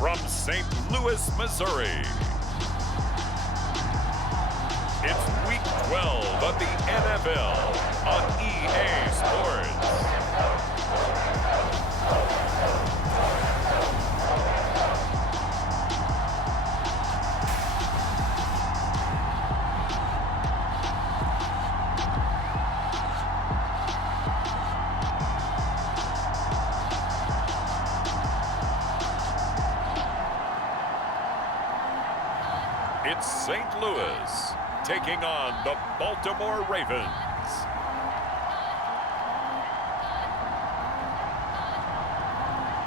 from St. Louis, Missouri. It's Week 12 of the NFL on EA Sports. It's St. Louis taking on the Baltimore Ravens.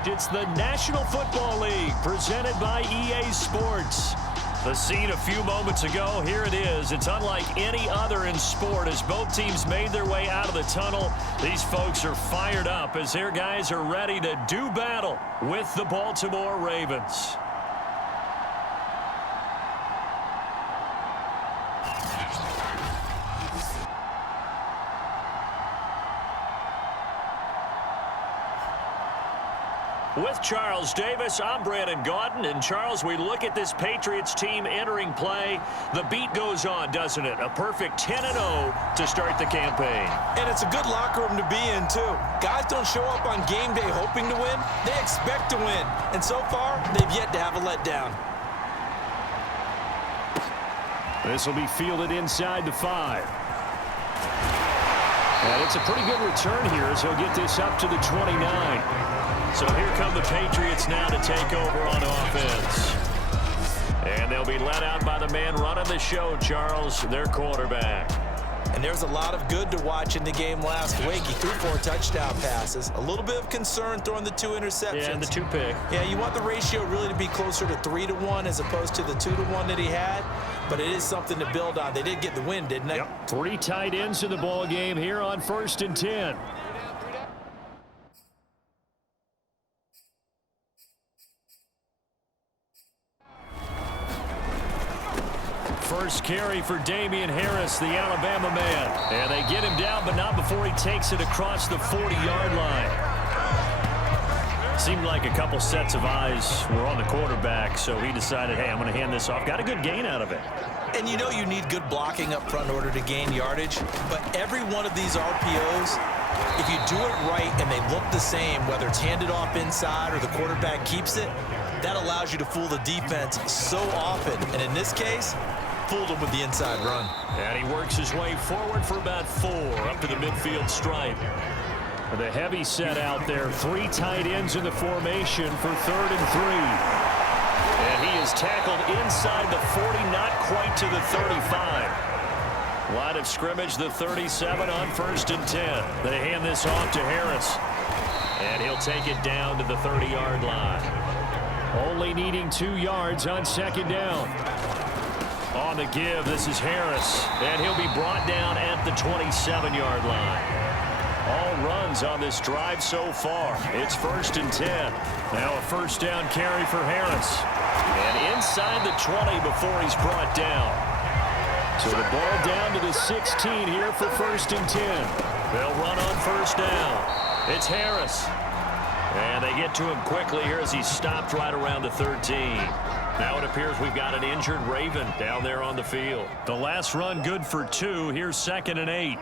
It's the National Football League presented by EA Sports. The scene a few moments ago, here it is. It's unlike any other in sport as both teams made their way out of the tunnel. These folks are fired up as their guys are ready to do battle with the Baltimore Ravens. With Charles Davis, I'm Brandon Gaudin. And Charles, we look at this Patriots team entering play. The beat goes on, doesn't it? A perfect 10-0 to start the campaign. And it's a good locker room to be in, too. Guys don't show up on game day hoping to win. They expect to win. And so far, they've yet to have a letdown. This will be fielded inside the 5. And it's a pretty good return here as he'll get this up to the 29. So here come the Patriots now to take over on offense. And they'll be led out by the man running the show, Charles, their quarterback. And there's a lot of good to watch in the game last week. He threw 4 touchdown passes. A little bit of concern throwing the 2 interceptions. Yeah, and the 2 pick. Yeah, you want the ratio really to be closer to 3-1 as opposed to the 2-1 that he had. But it is something to build on. They did get the win, didn't they? Yep. 3 tight ends in the ball game here on 1st and 10. First carry for Damian Harris, the Alabama man. And they get him down, but not before he takes it across the 40-yard line. Seemed like a couple sets of eyes were on the quarterback, so he decided, hey, I'm going to hand this off. Got a good gain out of it. And you know you need good blocking up front in order to gain yardage, but every one of these RPOs, if you do it right and they look the same, whether it's handed off inside or the quarterback keeps it, that allows you to fool the defense so often. And in this case, fooled him with the inside run. And he works his way forward for about 4 up to the midfield stripe. The heavy set out there, 3 tight ends in the formation for 3rd and 3. And he is tackled inside the 40, not quite to the 35. Line of scrimmage, the 37 on 1st and 10. They hand this off to Harris. And he'll take it down to the 30-yard line. Only needing 2 yards on 2nd down. On the give, this is Harris. And he'll be brought down at the 27-yard line. All runs on this drive so far. It's 1st and 10. Now a 1st down carry for Harris. And inside the 20 before he's brought down. So the ball down to the 16 here for 1st and 10. They'll run on 1st down. It's Harris. And they get to him quickly here as he's stopped right around the 13. Now it appears we've got an injured Raven down there on the field. The last run good for 2. Here's 2nd and 8.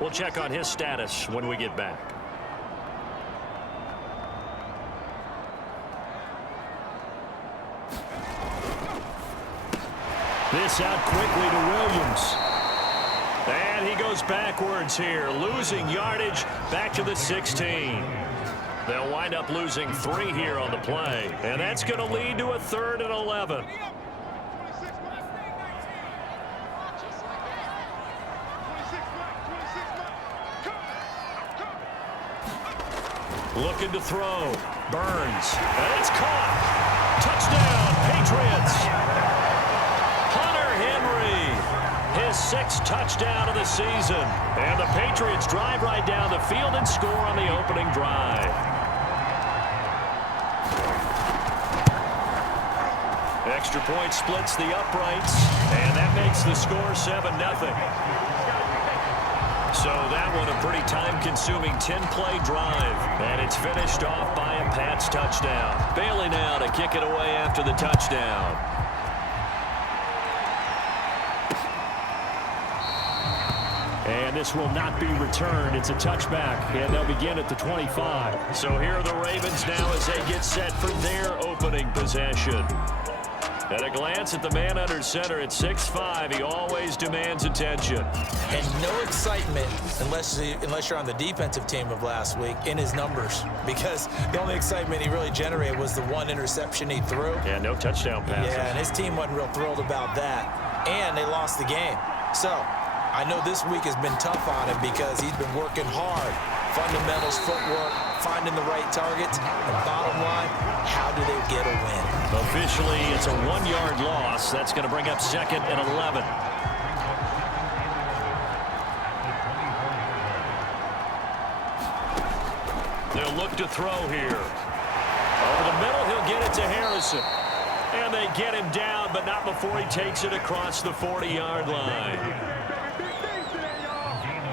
We'll check on his status when we get back. This out quickly to Williams. And he goes backwards here, losing yardage back to the 16. They'll wind up losing 3 here on the play. And that's going to lead to a 3rd and 11. Looking to throw. Burns. And it's caught. Touchdown, Patriots. Hunter Henry. His 6th touchdown of the season. And the Patriots drive right down the field and score on the opening drive. Extra point splits the uprights. And that makes the score 7-0. So that one a pretty time-consuming 10-play drive. And it's finished off by a Pats touchdown. Bailey now to kick it away after the touchdown. And this will not be returned. It's a touchback, and they'll begin at the 25. So here are the Ravens now as they get set for their opening possession. At a glance at the man under center at 6'5", he always demands attention. And no excitement unless you're on the defensive team of last week in his numbers, because the only excitement he really generated was the one interception he threw. Yeah, no touchdown passes. Yeah, and his team wasn't real thrilled about that. And they lost the game. So I know this week has been tough on him because he's been working hard. Fundamentals, footwork, finding the right targets. And bottom line, how do they get a win? Officially, it's a 1-yard loss. That's going to bring up 2nd and 11. They'll look to throw here. Over the middle, he'll get it to Harrison. And they get him down, but not before he takes it across the 40-yard line.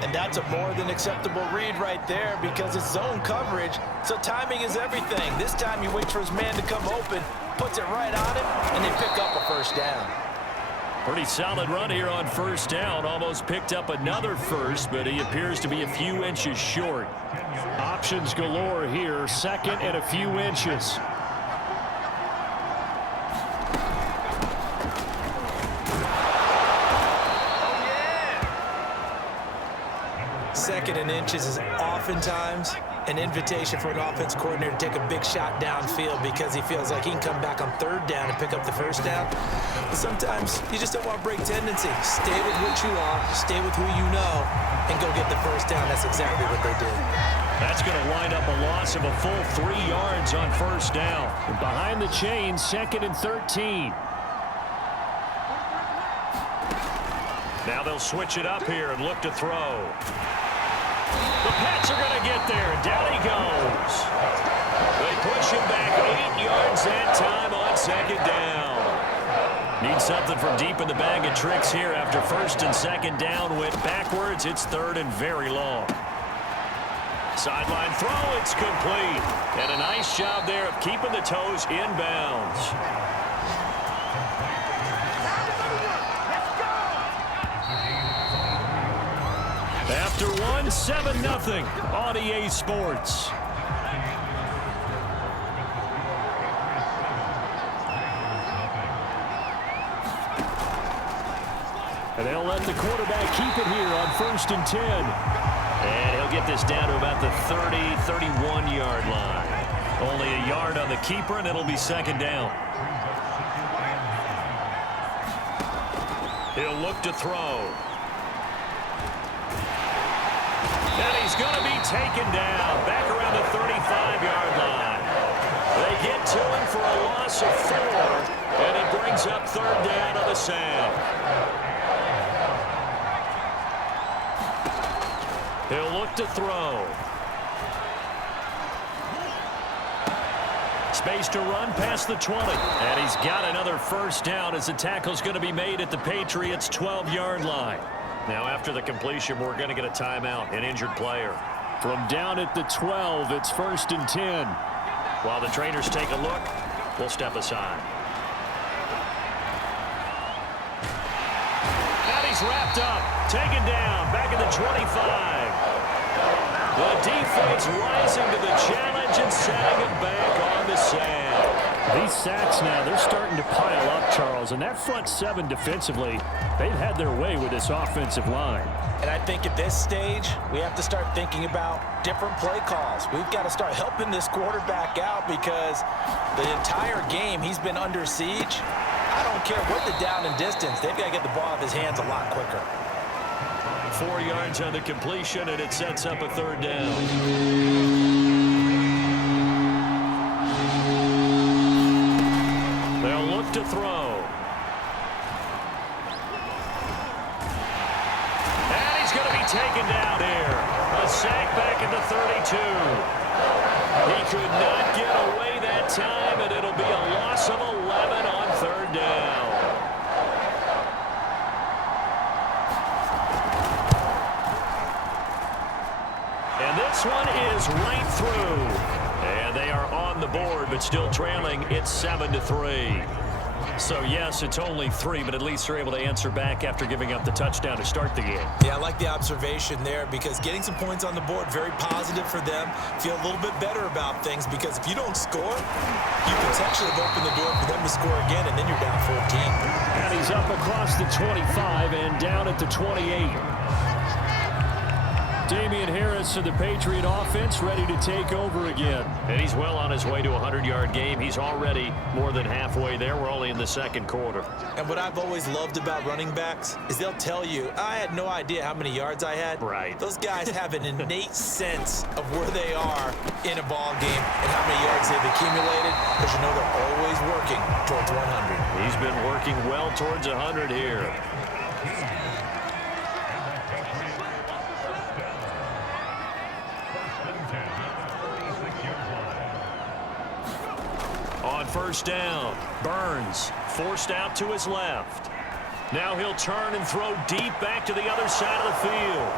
And that's a more than acceptable read right there because it's zone coverage, so timing is everything. This time he waits for his man to come open, puts it right on him, and they pick up a first down. Pretty solid run here on first down. Almost picked up another first, but he appears to be a few inches short. Options galore here, 2nd and a few inches. Second and inches is oftentimes an invitation for an offense coordinator to take a big shot downfield because he feels like he can come back on 3rd down and pick up the first down. But sometimes you just don't want to break tendency. Stay with what you are, stay with who you know, and go get the first down. That's exactly what they did. That's going to wind up a loss of a full 3 yards on first down. And behind the chains, 2nd and 13. Now they'll switch it up here and look to throw. The Pats are going to get there, and down he goes. They push him back 8 yards that time on 2nd down. Need something from deep in the bag of tricks here after 1st and 2nd down went backwards. It's 3rd and very long. Sideline throw, it's complete. And a nice job there of keeping the toes inbounds. After one, 7-0 on EA Sports. And they'll let the quarterback keep it here on 1st and 10. And he'll get this down to about the 30, 31-yard line. Only a yard on the keeper, and it'll be 2nd down. He'll look to throw. And he's going to be taken down back around the 35-yard line. They get to him for a loss of 4, and it brings up 3rd down on the sack. He'll look to throw. Space to run past the 20. And he's got another first down as the tackle's going to be made at the Patriots' 12-yard line. Now, after the completion, we're going to get a timeout, an injured player. From down at the 12, it's 1st and 10. While the trainers take a look, we'll step aside. And he's wrapped up, taken down, back at the 25. The defense rising to the challenge and setting him back on the sack. These sacks now, they're starting to pile up, Charles. And that front 7 defensively, they've had their way with this offensive line. And I think at this stage, we have to start thinking about different play calls. We've got to start helping this quarterback out because the entire game he's been under siege. I don't care what the down and distance. They've got to get the ball out of his hands a lot quicker. 4 yards on the completion, and it sets up a 3rd down. They'll look to throw. And he's going to be taken down here. A sack back at the 32. He could not get away that time, and it'll be a loss of 11 on 3rd down. And this one is right through. And they are on the the board, but still trailing. It's 7-3. So, yes, it's only 3, but at least they're able to answer back after giving up the touchdown to start the game. Yeah, I like the observation there because getting some points on the board, very positive for them. Feel a little bit better about things because if you don't score, you potentially have opened the door for them to score again, and then you're down 14. And he's up across the 25 and down at the 28. Damian Harris of the Patriot offense ready to take over again. And he's well on his way to a 100-yard game. He's already more than halfway there. We're only in the second quarter. And what I've always loved about running backs is they'll tell you, I had no idea how many yards I had. Right. Those guys have an innate sense of where they are in a ball game and how many yards they've accumulated because you know they're always working towards 100. He's been working well towards 100 here. On first down, Burns forced out to his left. Now he'll turn and throw deep back to the other side of the field.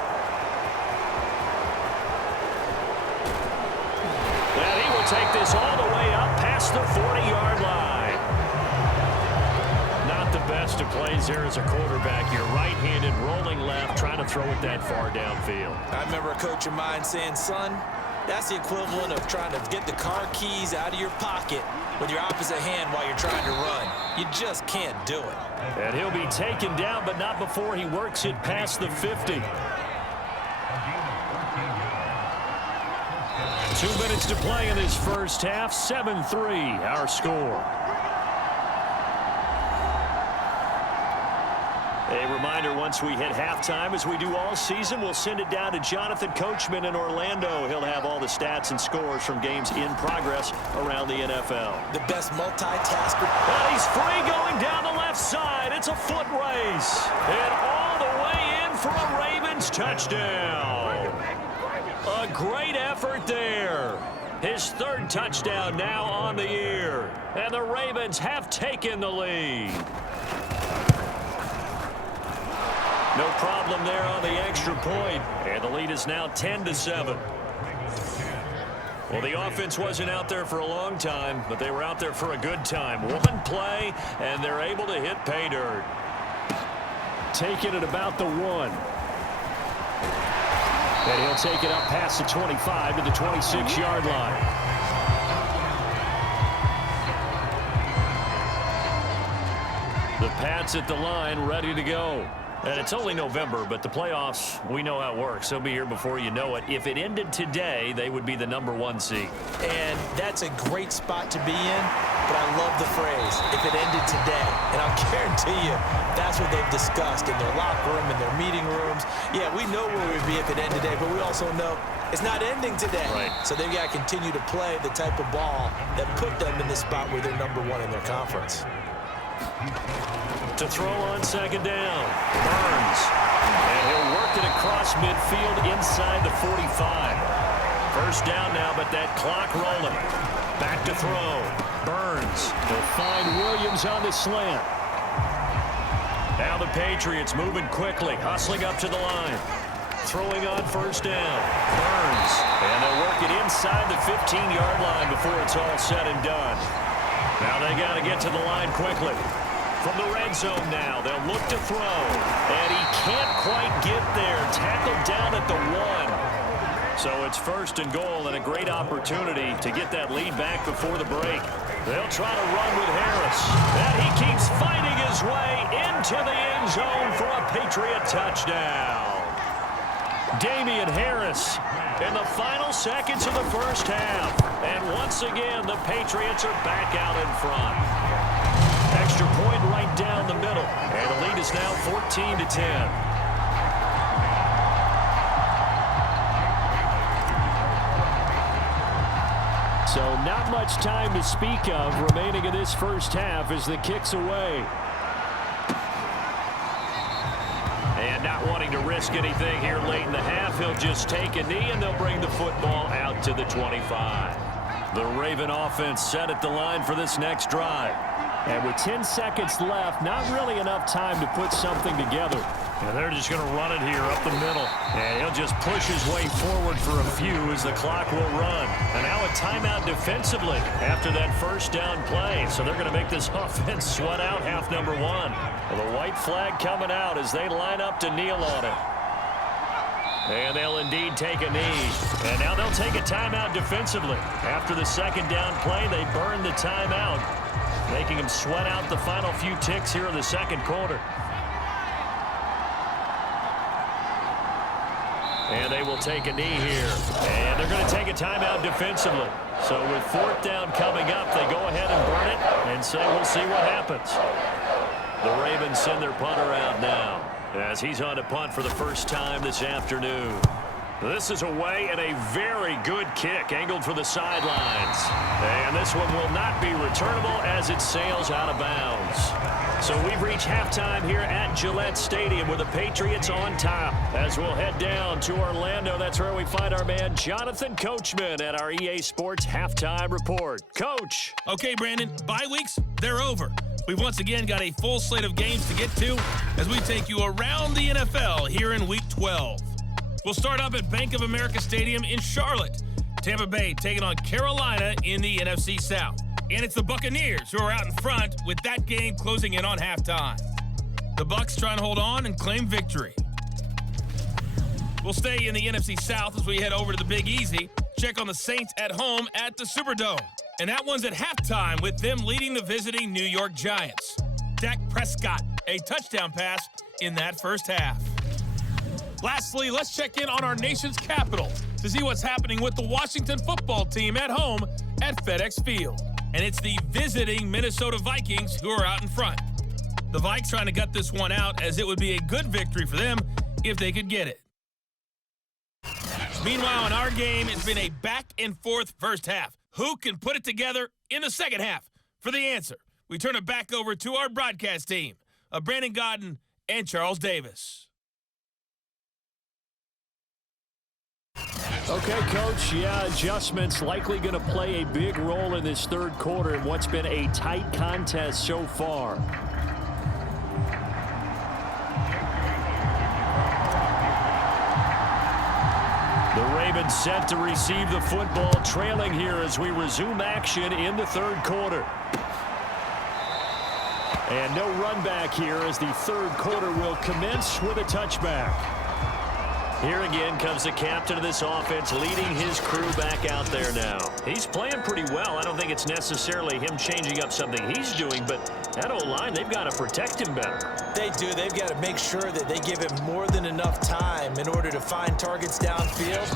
And he will take this all the way up past the 40-yard line. Not the best of plays there as a quarterback. You're right-handed, rolling left, trying to throw it that far downfield. I remember a coach of mine saying, son, that's the equivalent of trying to get the car keys out of your pocket with your opposite hand while you're trying to run. You just can't do it. And he'll be taken down, but not before he works it past the 50. 2 minutes to play in this first half. 7-3, our score. A reminder, once we hit halftime, as we do all season, we'll send it down to Jonathan Coachman in Orlando. He'll have all the stats and scores from games in progress around the NFL. The best multitasker. And he's free going down the left side. It's a foot race. And all the way in for a Ravens touchdown. A great effort there. His third touchdown now on the year. And the Ravens have taken the lead. No problem there on the extra point. And the lead is now 10-7. Well, the offense wasn't out there for a long time, but they were out there for a good time. One play, and they're able to hit pay dirt. Taking it about the 1. And he'll take it up past the 25 to the 26-yard line. The Pats at the line, ready to go. And it's only November, but the playoffs, we know how it works. They'll be here before you know it. If it ended today, they would be the #1 seed. And that's a great spot to be in, but I love the phrase, if it ended today. And I'll guarantee you, that's what they've discussed in their locker room, in their meeting rooms. Yeah, we know where we'd be if it ended today, but we also know it's not ending today. Right. So they've got to continue to play the type of ball that put them in the spot where they're #1 in their conference. To throw on second down, Burns. And he'll work it across midfield inside the 45. First down now, but that clock rolling. Back to throw. Burns. He'll find Williams on the slant. Now the Patriots moving quickly, hustling up to the line. Throwing on first down. Burns. And they'll work it inside the 15-yard line before it's all said and done. Now they got to get to the line quickly. From the red zone now, they'll look to throw. And he can't quite get there. Tackled down at the 1. So it's first and goal and a great opportunity to get that lead back before the break. They'll try to run with Harris. And he keeps fighting his way into the end zone for a Patriot touchdown. Damian Harris in the final seconds of the first half. And once again, the Patriots are back out in front. Extra point right down the middle. And the lead is now 14-10. So not much time to speak of remaining in this first half as the kick's away. And not wanting to risk anything here late in the half, he'll just take a knee and they'll bring the football out to the 25. The Raven offense set at the line for this next drive. And with 10 seconds left, not really enough time to put something together. And they're just going to run it here up the middle. And he'll just push his way forward for a few as the clock will run. And now a timeout defensively after that first down play. So they're going to make this offense sweat out half number one. Well, the white flag coming out as they line up to kneel on it. And they'll indeed take a knee. And now they'll take a timeout defensively. After the second down play, they burn the timeout, making them sweat out the final few ticks here in the second quarter. And they will take a knee here. And they're going to take a timeout defensively. So with fourth down coming up, they go ahead and burn it and say we'll see what happens. The Ravens send their punter out now as he's on to punt for the first time this afternoon. This is away and a very good kick angled for the sidelines. And this one will not be returnable as it sails out of bounds. So we've reached halftime here at Gillette Stadium with the Patriots on top. As we'll head down to Orlando, that's where we find our man Jonathan Coachman at our EA Sports Halftime Report. Coach. Okay, Brandon, bye weeks, they're over. We've once again got a full slate of games to get to as we take you around the NFL here in Week 12. We'll start up at Bank of America Stadium in Charlotte. Tampa Bay taking on Carolina in the NFC South. And it's the Buccaneers who are out in front with that game closing in on halftime. The Bucs trying to hold on and claim victory. We'll stay in the NFC South as we head over to the Big Easy. Check on the Saints at home at the Superdome. And that one's at halftime with them leading the visiting New York Giants. Dak Prescott, a touchdown pass in that first half. Lastly, let's check in on our nation's capital to see what's happening with the Washington football team at home at FedEx Field. And it's the visiting Minnesota Vikings who are out in front. The Vikes trying to gut this one out as it would be a good victory for them if they could get it. Meanwhile, in our game, it's been a back-and-forth first half. Who can put it together in the second half? For the answer, we turn it back over to our broadcast team of Brandon Godden and Charles Davis. Okay, Coach, adjustments likely going to play a big role in this third quarter in what's been a tight contest so far. The Ravens set to receive the football, trailing here as we resume action in the third quarter. And no run back here as the third quarter will commence with a touchback. Here again comes the captain of this offense leading his crew back out there now. He's playing pretty well. I don't think it's necessarily him changing up something he's doing, but that O-line, they've got to protect him better. They do. They've got to make sure that they give him more than enough time in order to find targets downfield.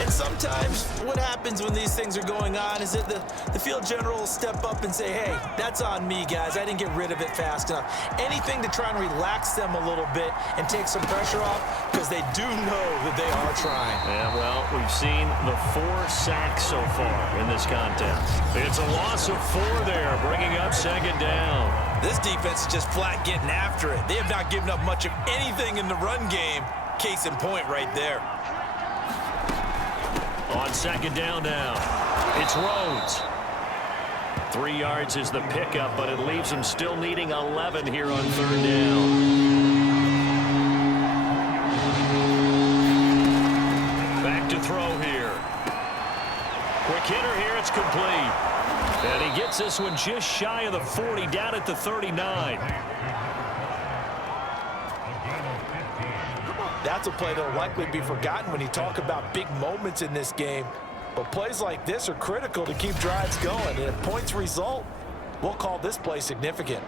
And sometimes what happens when these things are going on is that the field general will step up and say, hey, that's on me, guys. I didn't get rid of it fast enough. Anything to try and relax them a little bit and take some pressure off because they do know that they are trying. Yeah, well, we've seen the 4 sacks so far in this contest. It's a loss of 4 there, bringing up second down. This defense is just flat getting after it. They have not given up much of anything in the run game. Case in point right there. On second down now, it's Rhodes. 3 yards is the pickup, but it leaves him still needing 11 here on third down. Back to throw here. Quick hitter here, it's complete. And he gets this one just shy of the 40, down at the 39. That's a play that will likely be forgotten when you talk about big moments in this game. But plays like this are critical to keep drives going. And if points result, we'll call this play significant.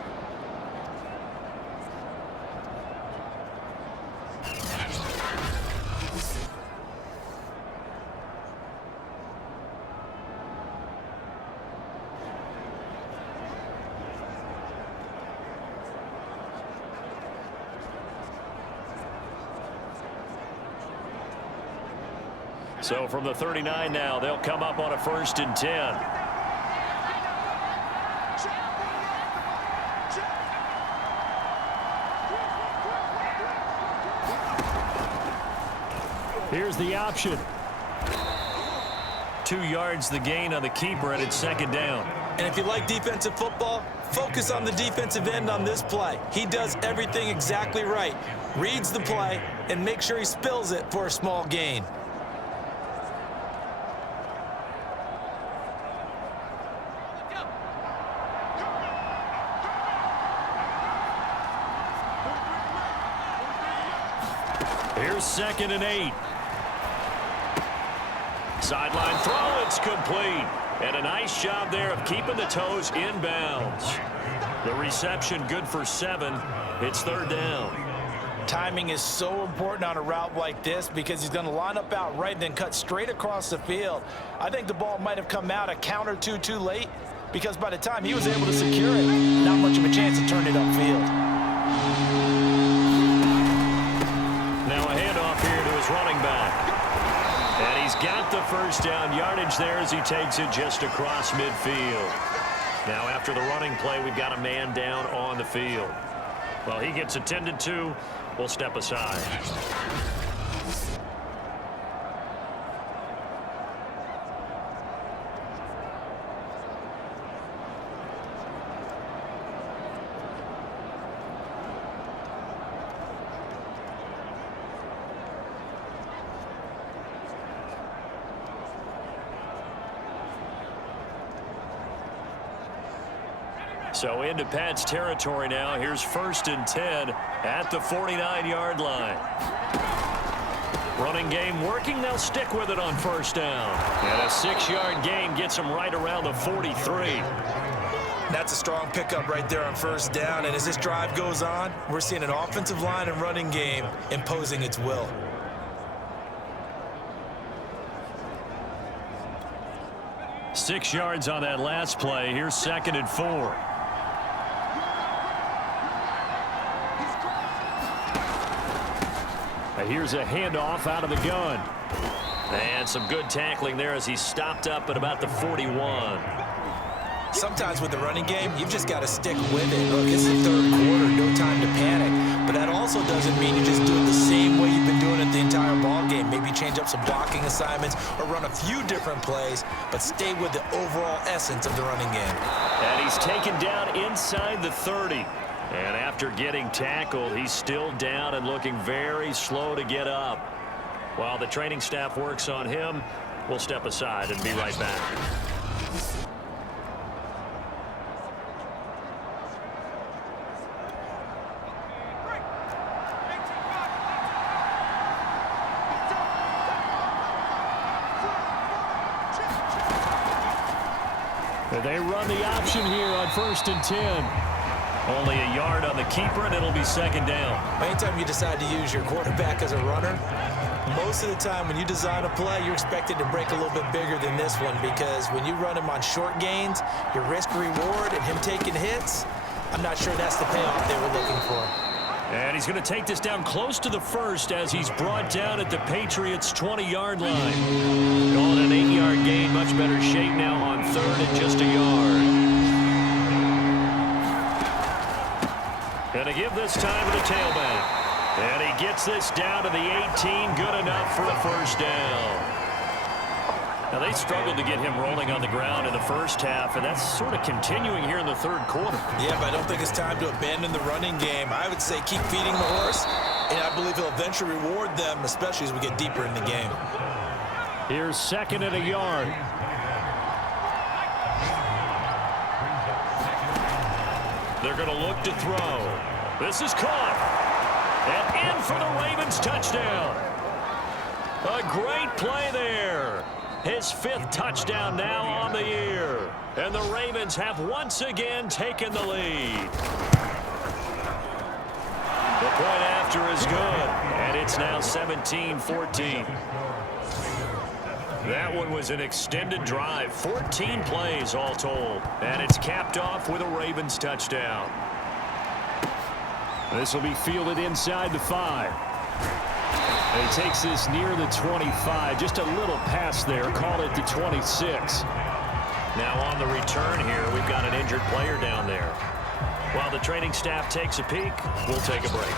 So from the 39 now, they'll come up on a 1st and 10. Here's the option. 2 yards the gain on the keeper, and it's second down. And if you like defensive football, focus on the defensive end on this play. He does everything exactly right. Reads the play and makes sure he spills it for a small gain. Here's 2nd and 8. Sideline throw, it's complete. And a nice job there of keeping the toes in bounds. The reception good for 7. It's 3rd down. Timing is so important on a route like this because he's going to line up out right and then cut straight across the field. I think the ball might have come out a count or two too late because by the time he was able to secure it, not much of a chance to turn it upfield. Now a handoff here to his running back. And he's got the 1st down yardage there as he takes it just across midfield. Now after the running play, we've got a man down on the field. Well, he gets attended to. We'll step aside. So into Pat's territory now. Here's 1st and 10 at the 49-yard line. Running game working. They'll stick with it on 1st down. And a 6-yard gain gets them right around the 43. That's a strong pickup right there on 1st down. And as this drive goes on, we're seeing an offensive line and running game imposing its will. Six yards on that last play. Here's 2nd and 4. Here's a handoff out of the gun. And some good tackling there as he stopped up at about the 41. Sometimes with the running game, you've just got to stick with it. Look, it's the 3rd quarter, no time to panic. But that also doesn't mean you just do it the same way you've been doing it the entire ball game. Maybe change up some blocking assignments or run a few different plays, but stay with the overall essence of the running game. And he's taken down inside the 30. And after getting tackled, he's still down and looking very slow to get up. While the training staff works on him, we'll step aside and be right back. They run the option here on 1st and 10. Only a yard on the keeper, and it'll be 2nd down. Anytime you decide to use your quarterback as a runner, most of the time when you design a play, you're expected to break a little bit bigger than this one because when you run him on short gains, your risk-reward and him taking hits, I'm not sure that's the payoff they were looking for. And he's going to take this down close to the 1st as he's brought down at the Patriots' 20-yard line. Going an 8-yard gain, much better shape now on 3rd and just a yard. Going to give this time to the tailback. And he gets this down to the 18. Good enough for a 1st down. Now, they struggled to get him rolling on the ground in the 1st half, and that's sort of continuing here in the 3rd quarter. Yeah, but I don't think it's time to abandon the running game. I would say keep feeding the horse, and I believe he'll eventually reward them, especially as we get deeper in the game. Here's 2nd and a yard. They're going to look to throw. This is caught. And in for the Ravens touchdown. A great play there. His 5th touchdown now on the year. And the Ravens have once again taken the lead. The point after is good. And it's now 17-14. That one was an extended drive, 14 plays all told. And it's capped off with a Ravens touchdown. This will be fielded inside the 5. And he takes this near the 25. Just a little pass there. Call it the 26. Now on the return here, we've got an injured player down there. While the training staff takes a peek, we'll take a break.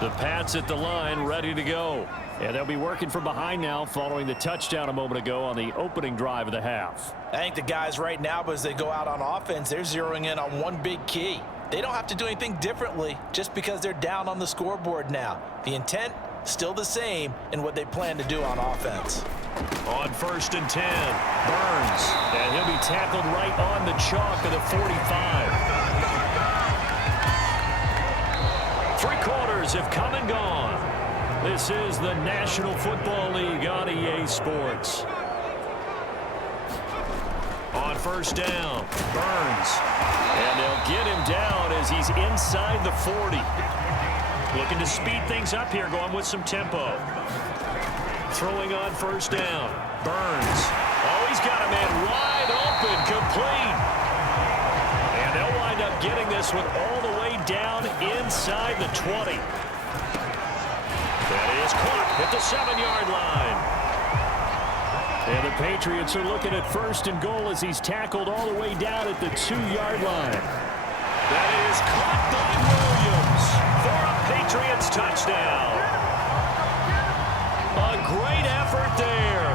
The Pats at the line, ready to go. And they'll be working from behind now following the touchdown a moment ago on the opening drive of the half. I think the guys right now, as they go out on offense, they're zeroing in on one big key. They don't have to do anything differently just because they're down on the scoreboard now. The intent, still the same in what they plan to do on offense. On 1st and 10, Burns. And he'll be tackled right on the chalk of the 45. 3 quarters have come and gone. This is the National Football League on EA Sports. On 1st down, Burns. And they'll get him down as he's inside the 40. Looking to speed things up here, going with some tempo. Throwing on 1st down, Burns. Oh, he's got a man wide open, complete. And they'll wind up getting this one all the way down inside the 20. That is caught at the 7-yard line. And the Patriots are looking at 1st and goal as he's tackled all the way down at the 2-yard line. That is caught by Williams for a Patriots touchdown. A great effort there.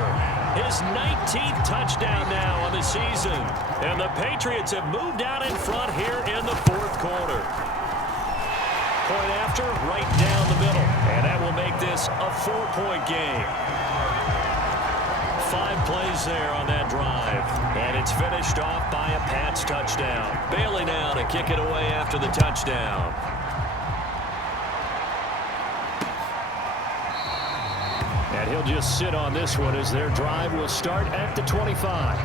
His 19th touchdown now on the season. And the Patriots have moved out in front here in the 4th quarter. Point after, right down the middle. And that will make this a 4-point game. 5 plays there on that drive. And it's finished off by a Pats touchdown. Bailey now to kick it away after the touchdown. And he'll just sit on this one as their drive will start at the 25.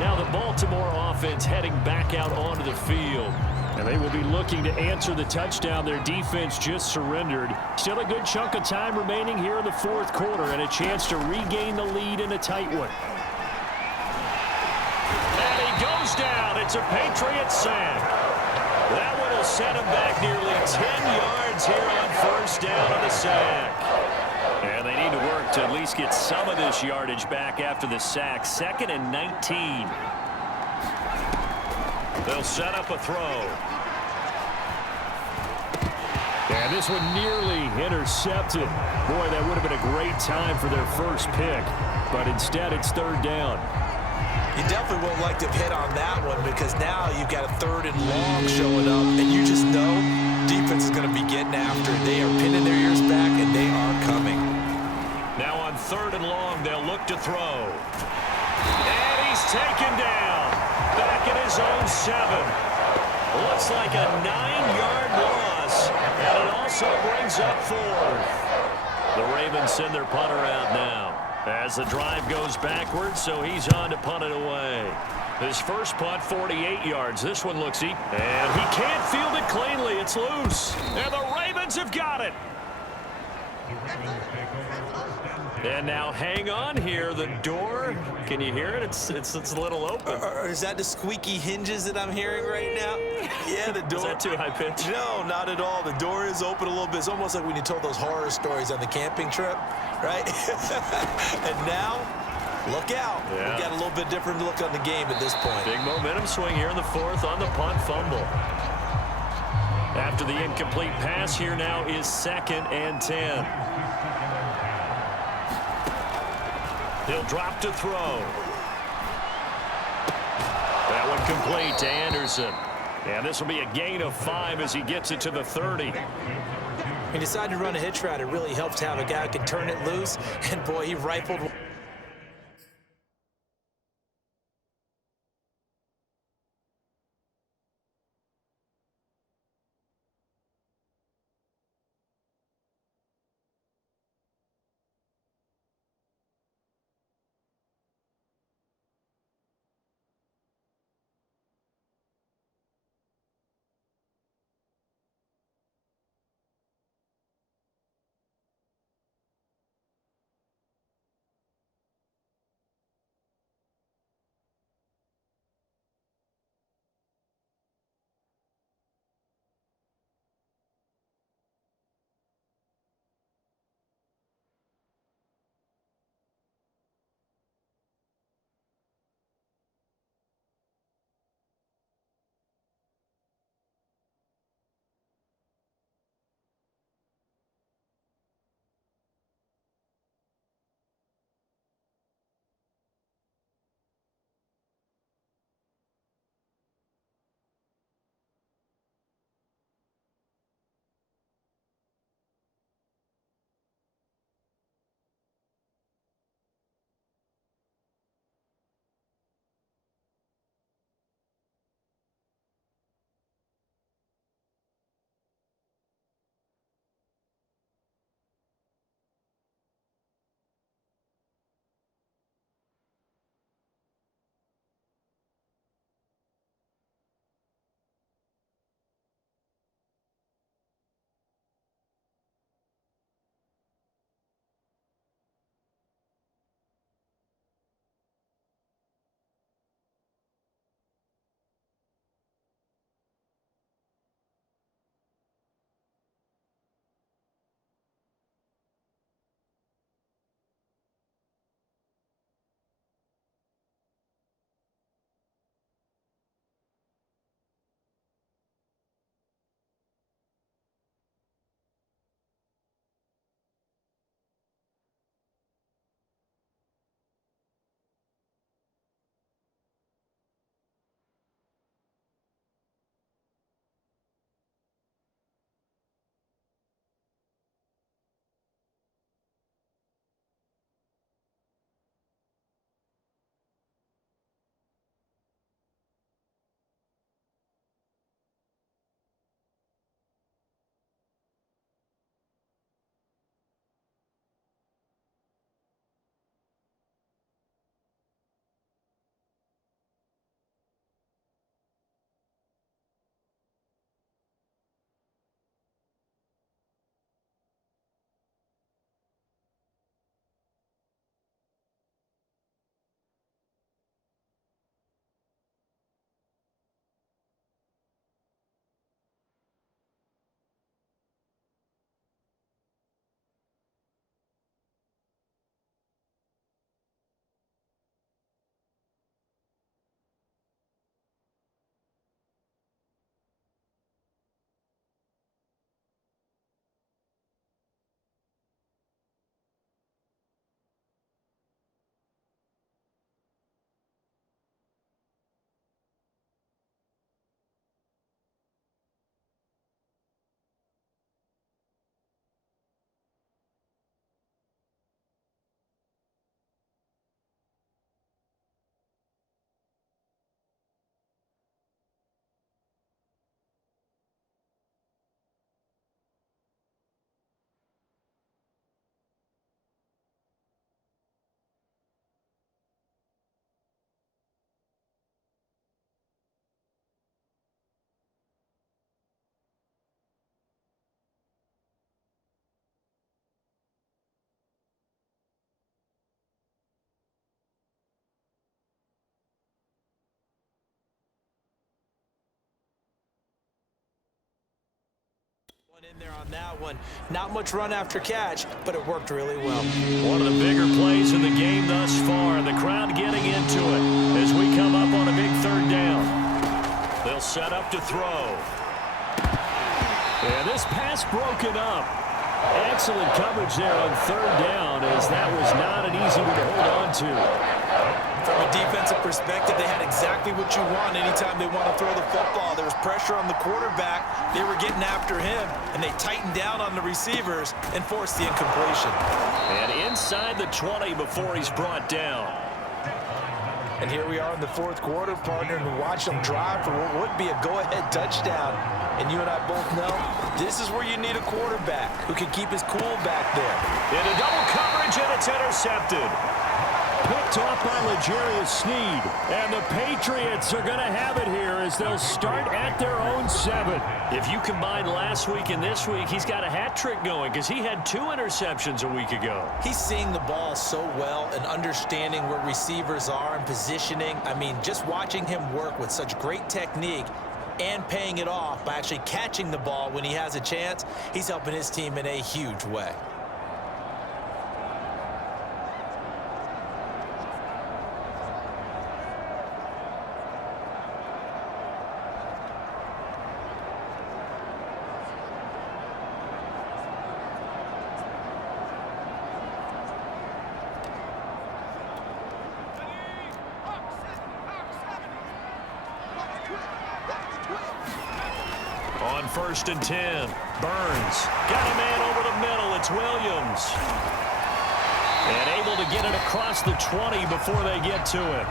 Now the Baltimore offense heading back out onto the field. And they will be looking to answer the touchdown their defense just surrendered. Still a good chunk of time remaining here in the 4th quarter and a chance to regain the lead in a tight one. And he goes down. It's a Patriots sack. That one will set him back nearly 10 yards here on 1st down on the sack. And they need to work to at least get some of this yardage back after the sack. 2nd and 19. They'll set up a throw. And this one nearly intercepted. Boy, that would have been a great time for their first pick. But instead, it's 3rd down. You definitely won't like to hit on that one because now you've got a 3rd and long showing up. And you just know defense is going to be getting after it. They are pinning their ears back, and they are coming. Now on 3rd and long, they'll look to throw. And he's taken down. Back in his own 7. Looks like a 9-yard loss. And it also brings up 4th. The Ravens send their punter out now. As the drive goes backwards, so he's on to punt it away. His first punt, 48 yards. This one looks deep. And he can't field it cleanly. It's loose. And the Ravens have got it. And now hang on here. The door, can you hear it? It's a little open. Or is that the squeaky hinges that I'm hearing right now? Yeah, the door. Is that too high pitch? No, not at all. The door is open a little bit. It's almost like when you told those horror stories on the camping trip, right? And now, look out. Yeah. We got a little bit different look on the game at this point. Big momentum swing here in the 4th on the punt fumble. After the incomplete pass, here now is 2nd and 10. He'll drop to throw. That one complete to Anderson. And this will be a gain of 5 as he gets it to the 30. He decided to run a hitch route. It really helps to have a guy who can turn it loose. And, boy, he rifled In there on that one. Not much run after catch, but it worked really well. One of the bigger plays in the game thus far. The crowd getting into it as we come up on a big third down. They'll set up to throw. And this pass broken up. Excellent coverage there on third down, as that was not an easy one to hold on to. From a defensive perspective, they had exactly what you want anytime they want to throw the football. There was pressure on the quarterback. They were getting after him, and they tightened down on the receivers and forced the incompletion. And inside the 20 before he's brought down. And here we are in the fourth quarter, partner, and watch them drive for what would be a go-ahead touchdown. And you and I both know this is where you need a quarterback who can keep his cool back there. Into double coverage, and it's intercepted. Picked off by L'Jarius Sneed. And the Patriots are going to have it here as they'll start at their own 7. If you combine last week and this week, he's got a hat trick going because he had 2 interceptions a week ago. He's seeing the ball so well and understanding where receivers are and positioning. I mean, just watching him work with such great technique and paying it off by actually catching the ball when he has a chance, he's helping his team in a huge way. On 1st and 10, Burns got a man over the middle. It's Williams. And able to get it across the 20 before they get to him.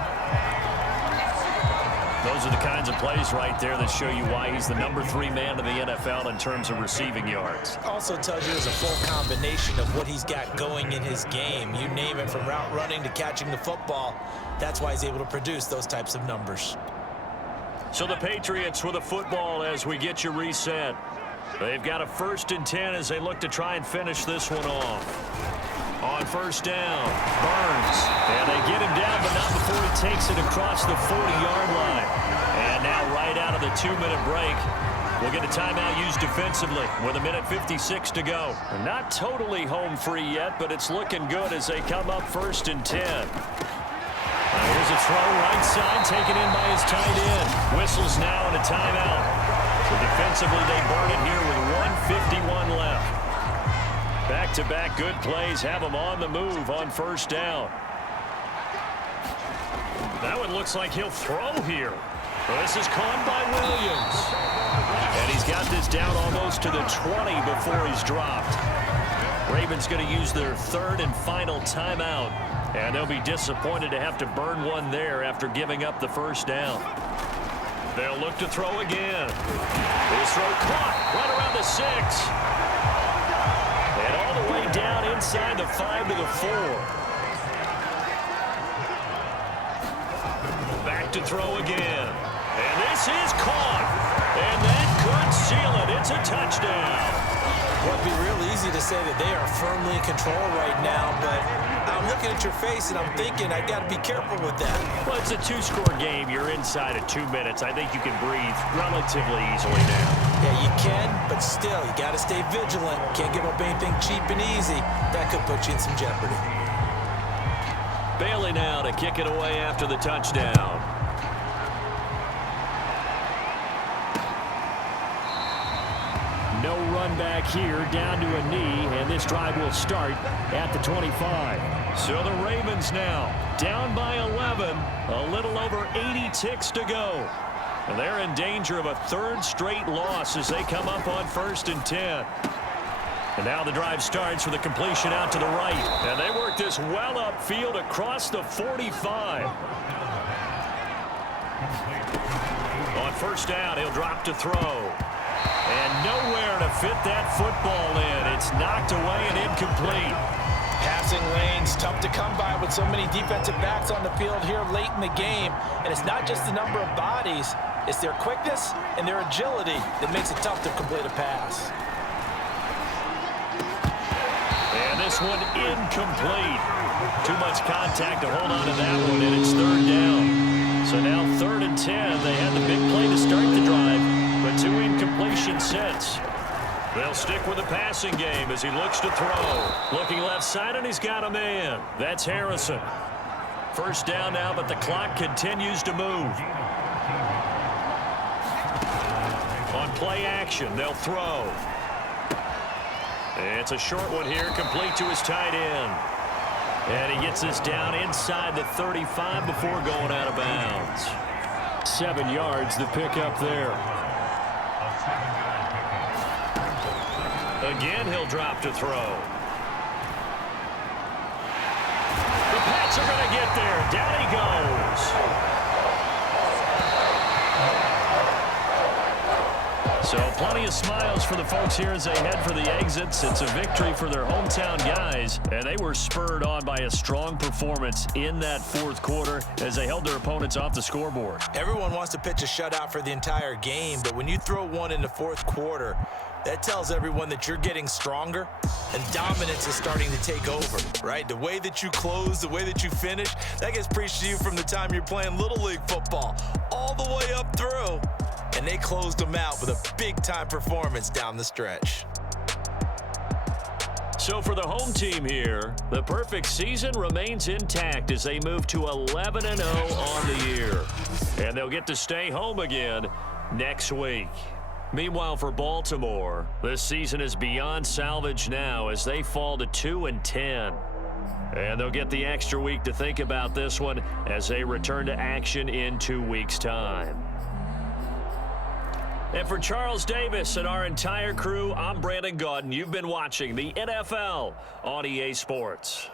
Those are the kinds of plays right there that show you why he's the number 3 man in the NFL in terms of receiving yards. Also tells you there's a full combination of what he's got going in his game. You name it, from route running to catching the football. That's why he's able to produce those types of numbers. So the Patriots with a football as we get you reset. They've got a 1st and 10 as they look to try and finish this one off. On 1st down, Burns. And they get him down, but not before he takes it across the 40-yard line. And now right out of the 2-minute break, we'll get a timeout used defensively with 1:56 to go. They're not totally home free yet, but it's looking good as they come up 1st and 10. Here's a throw right side taken in by his tight end. Whistles now and a timeout. So defensively they burn it here with 1:51 left. Back-to-back good plays have them on the move on 1st down. That one looks like he'll throw here. Well, this is caught by Williams. And he's got this down almost to the 20 before he's dropped. Ravens going to use their 3rd and final timeout. And they'll be disappointed to have to burn one there after giving up the 1st down. They'll look to throw again. This throw caught right around the 6. And all the way down inside the 5 to the 4. Back to throw again. And this is caught. And that could seal it. It's a touchdown. Well, it'd be real easy to say that they are firmly in control right now, but I'm looking at your face and I'm thinking I got to be careful with that. Well, it's a 2-score game. You're inside of 2 minutes. I think you can breathe relatively easily now. Yeah, you can, but still, you got to stay vigilant. Can't give up anything cheap and easy. That could put you in some jeopardy. Bailey now to kick it away after the touchdown. No run back here, down to a knee, and this drive will start at the 25. So the Ravens now down by 11, a little over 80 ticks to go. And they're in danger of a 3rd straight loss as they come up on 1st and 10. And now the drive starts with a completion out to the right. And they work this well upfield across the 45. On 1st down, he'll drop to throw. And nowhere to fit that football in. It's knocked away and incomplete. Passing lanes, tough to come by with so many defensive backs on the field here late in the game. And it's not just the number of bodies, it's their quickness and their agility that makes it tough to complete a pass. And this one incomplete. Too much contact to hold on to that one, and it's 3rd down. So now 3rd and 10. They had the big play to start the drive, but 2 incompletions since. They'll stick with the passing game as he looks to throw. Looking left side, and he's got a man. That's Harrison. First down now, but the clock continues to move. On play action, they'll throw. It's a short one here, complete to his tight end. And he gets this down inside the 35 before going out of bounds. 7 yards, the pickup there. Again, he'll drop to throw. The Pats are going to get there. Down he goes. So plenty of smiles for the folks here as they head for the exits. It's a victory for their hometown guys, and they were spurred on by a strong performance in that fourth quarter as they held their opponents off the scoreboard. Everyone wants to pitch a shutout for the entire game, but when you throw one in the fourth quarter, that tells everyone that you're getting stronger and dominance is starting to take over, right? The way that you close, the way that you finish, that gets preached to you from the time you're playing Little League football all the way up through. And they closed them out with a big-time performance down the stretch. So for the home team here, the perfect season remains intact as they move to 11-0 on the year. And they'll get to stay home again next week. Meanwhile, for Baltimore, this season is beyond salvage now as they fall to 2-10. And they'll get the extra week to think about this one as they return to action in 2 weeks' time. And for Charles Davis and our entire crew, I'm Brandon Gaudin. You've been watching the NFL on EA Sports.